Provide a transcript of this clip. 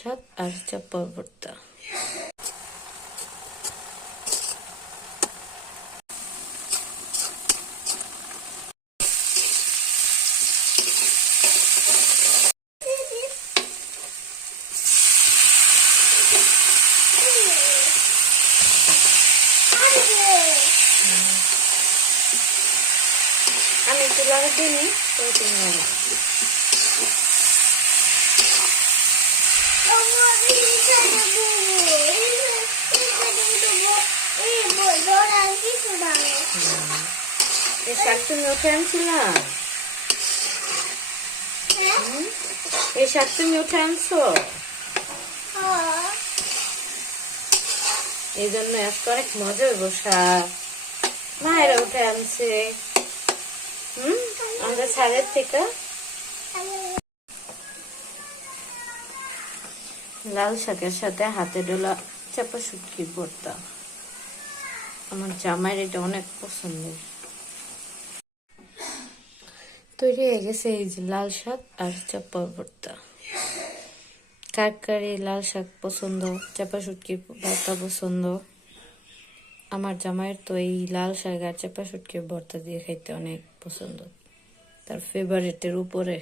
শাক আর চাপা ভর্তা। আমি একটু লাগাই দিই তো তুমি লাগাই। এই শাক তুমি উঠে আনছিলা? এই শাক তুমি উঠে আনছো? এই জন্য আজকে অনেক মজা হইব। শাক মায়েরা উঠে আনছে আমাদের ছাদের থেকে। লাল শাকের সাথে হাতে ডোলা চাপা শুটকি ভর্তা। আমার জামাইয়ের এটা অনেক পছন্দের। তৈরি হয়ে গেছে এই যে লাল শাক আর চাপা ভর্তা। কার কার এই লাল শাক পছন্দ, চাপা শুটকি ভর্তা পছন্দ? আমার জামাইয়ের তো এই লাল শাক আর চাপা শুটকি ভর্তা দিয়ে খাইতে অনেক পছন্দ, তার ফেভারিটের উপরে।